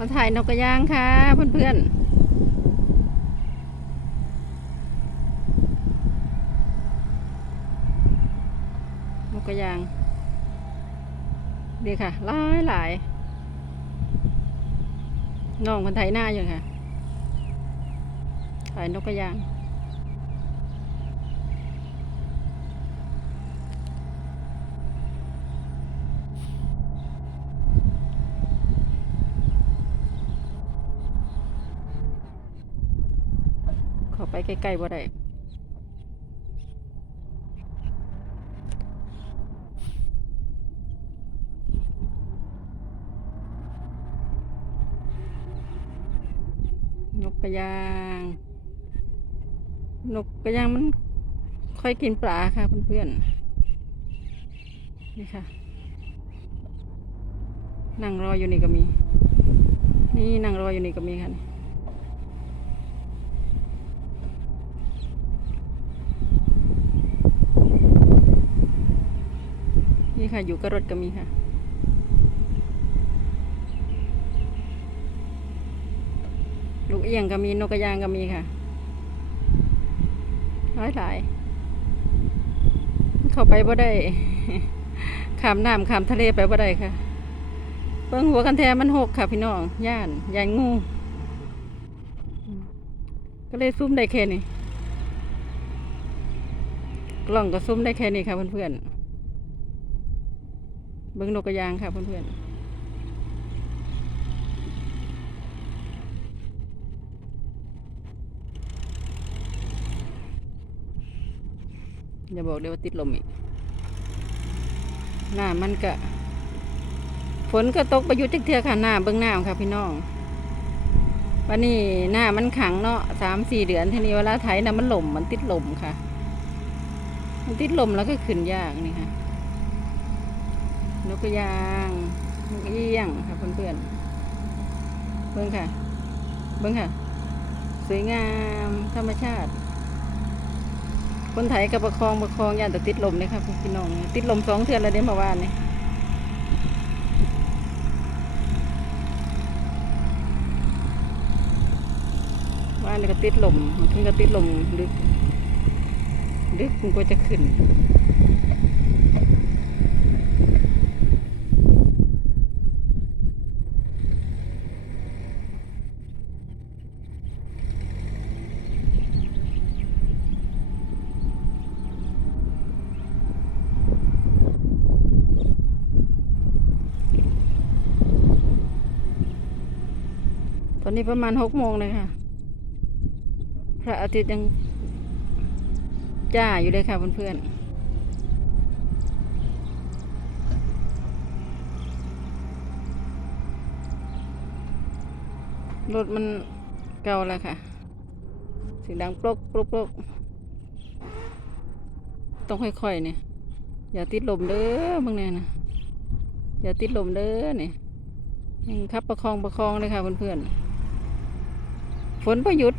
มาถ่ายนกกระยางค่ะเพื่อนๆนกกระยางดีค่ะหลายหลายน้องคนไทยหน้าอยู่ค่ะถ่ายนกกระยาง เขอไป ใกล้ๆบ่ได้นกกระยาง นกกระยางมันค่อยกินปลาค่ะเพื่อนๆนี่ค่ะ นั่งรออยู่นี่ก็มี นี่นั่งรออยู่นี่ก็มีค่ะ นี่ค่ะ อยู่กับรถก็มีค่ะ ลูกเอียงก็มี นกกระยางก็มีค่ะหลายหลาย เข้าไปบ่ได้ขามน้ำขามทะเลไปบ่ได้ค่ะ เบิ้งหัวกันแทมันหกค่ะ พี่น้องย่านย่านงู ก็เลยซุ่มได้แค่นี้กล่องก็ซุ่มได้แค่นี้ค่ะเพื่อนๆ เบิ้งนกกระยางค่ะเพื่อนๆอย่าบอกเดี๋ยวว่าติดลมอีก หน้ามันก็ฝนก็ตกไปยุจักเทือค่ะหน้าเบิ้งหน้าค่ะพี่น้อง วันนี้หน้ามันขังเนาะสามสี่เดือนทีนี้เวลาไถนะมันหล่มมันติดลมค่ะ มันติดลมแล้วก็ขึ้นยากนี่ค่ะ นกกระยางนกเอี้ยงค่ะเพื่อนๆเบิ้งค่ะ เบิ้งค่ะ สวยงามธรรมชาติ คนไทยกับประคองประคองอย่าแต่ติดลมเลยค่ะพี่น้อง ติดลมสองเทือนแล้วเด้เมื่อวานนี่ว่านก็ติดลมมันขึ้นก็ติดลมดึกดึกมันก็จะขึ้น อนนี้ประมาณหกโมงเลยค่ะ พระอาทิตย์ยังจ้าอยู่เลยค่ะเพื่อนๆรถมันเก่าแล้วค่ะเสียงดังปลกปลกปลกต้องค่อยๆเนี่ยอย่าติดลมเด้อมึงเนี่ยนะอย่าติดลมเด้อเนี่ยยังครับประคองประคองเลยค่ะเพื่อนๆ ฝนประยุด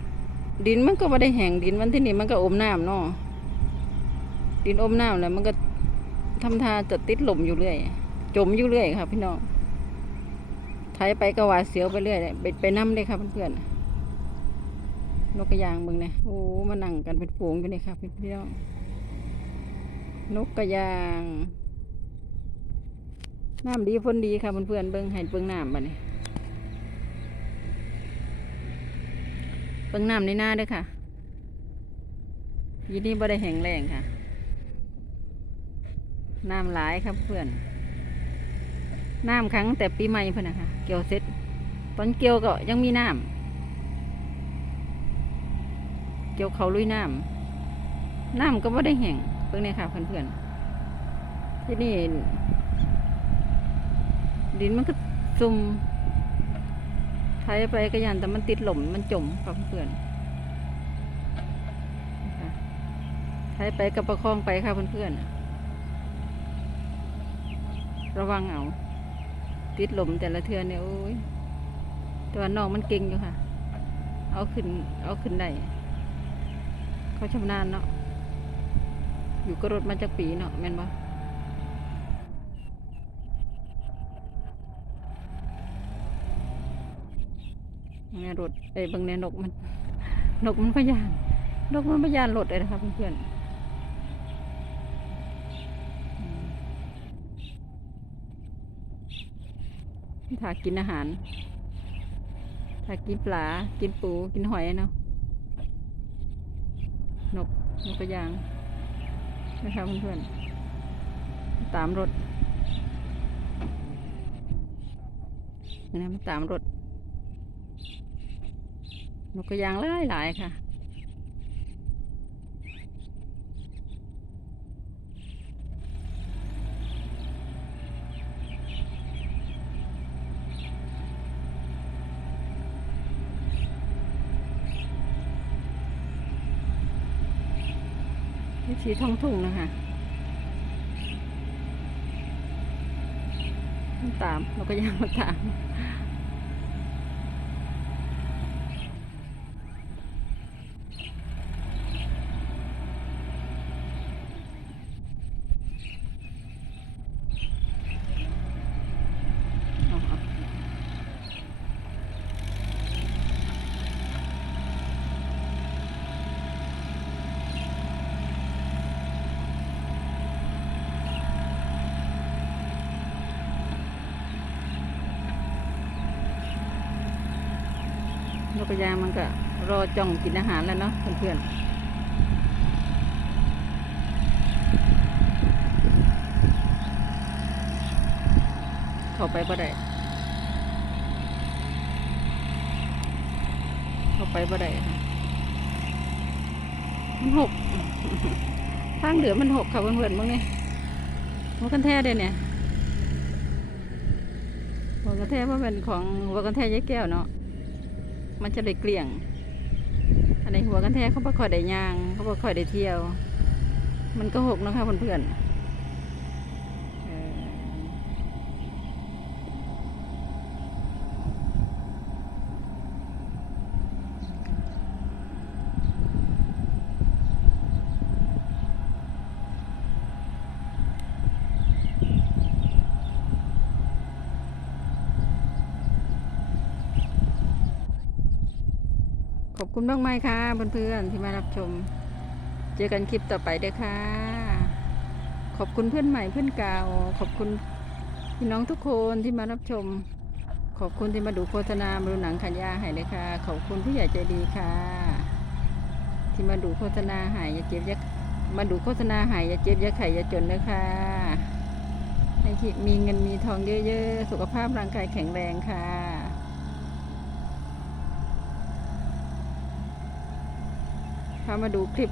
ดินมันก็ไม่ได้แห้งดินวันที่นี่มันก็อมน้ำเนาะดินอมน้ำแล้วมันก็ทำท่าจะติดหลมอยู่เรื่อย จมอยู่เรื่อยค่ะ พี่น้องไถไปก็หวาดเสียวไปเรื่อยไปไปน้ำเลยค่ะเพื่อนๆนกกระยางมึงเนี่ยโอ้มานั่งกันเป็นฝูงอยู่นี่ค่ะพี่น้องนกกระยางน้ำดีฝนดีค่ะเพื่อนๆเบิ้งให้เบิ้งน้ำบัดนี้ เบิ้งน้ำในหน้าด้วยค่ะยีนี้บ่ได้แห้งแรงค่ะ น้ำหลายครับเพื่อน น้ำครั้งแต่ปีใหม่เพื่อนนะคะ เกี่ยวเสร็จ ตอนเกี่ยวก็ยังมีน้ำ เกี่ยวเขาลุยน้ำ น้ำก็บ่ได้แห้งเบิ่งเนี่ยค่ะเพื่อนๆที่นี่ดินมันก็ซุ่ม ไถไปก็ยันแต่มันติดหล่มมันจมครับเพื่อนนะคะไปกับประคองไปค่ะเพื่อนๆระวังเอา ติดหล่มแต่ละเทือนเนี่ยโอ้ยแตัวาน้องมันเก่งอยู่ค่ะ เอาขึ้น เอาขึ้นได้เขาชำนาญเนาะอยู่กับรถมาจากปีเนาะแม่นบ่ แม่รถเอ้ยบางแนนกมันนกมันพยานนกมันพยานรถเลยนะครับเพื่อนๆถ้ากินอาหาร ถ้ากินปลา กินปู กินหอยเนาะ นกนกกระยางนะครับเพื่อนๆตามรถนี่นะมันตามรถ นกกระยางหลายหลายๆค่ะ วิธีท่องทุ่งนะคะตามเราก็ยังมาตาม นกกระยามันก็รอจ้องกินอาหารแล้วเนาะเพื่อนๆเข้าไปบ่ได้เข้าไปบ่ได้มันหกทางเดือมันหกค่ะเพื่อนๆมึงนี่หัวกันแท้เด้เนี่ยหัวกันแท้ว่าเป็นของหัวกันแท้ยายแก้วเนาะ มันจะได้เกลี่ยงอันในหัวกันแท้เขาบ่ค่อยได้ย่าง เขาบ่ค่อยได้เที่ยว มันก็หกนะคะเพื่อนๆเออ ขอบคุณมากมายค่ะเพื่อนๆที่มารับชม เจอกันคลิปต่อไปเด้อค่ะ ขอบคุณเพื่อนใหม่เพื่อนเก่า ขอบคุณพี่น้องทุกคนที่มารับชม ขอบคุณที่มาดูโฆษณามาดูหนังขันยาให้เลยค่ะ ขอบคุณผู้ใหญ่ใจดีค่ะ ที่มาดูโฆษณาหายอย่าเจ็บอย่ามาดูโฆษณาหายอย่าเจ็บอย่าไข่อย่าจนเลยค่ะให้ที่มีเงินมีทองเยอะๆ สุขภาพร่างกายแข็งแรงค่ะ พา มาดูคลิป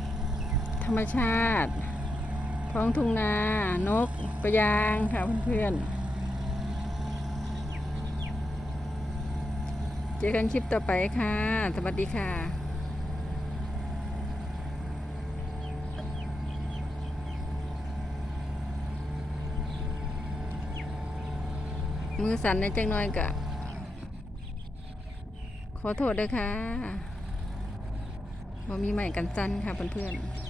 ธรรมชาติ ท้องทุ่งนานกกระยางค่ะเพื่อนๆ เจอกันคลิปต่อไปค่ะ สวัสดีค่ะมือสั่นในจังน้อยกะ ขอโทษด้วยค่ะ บ่มีใหม่กันจันค่ะเพื่อนๆ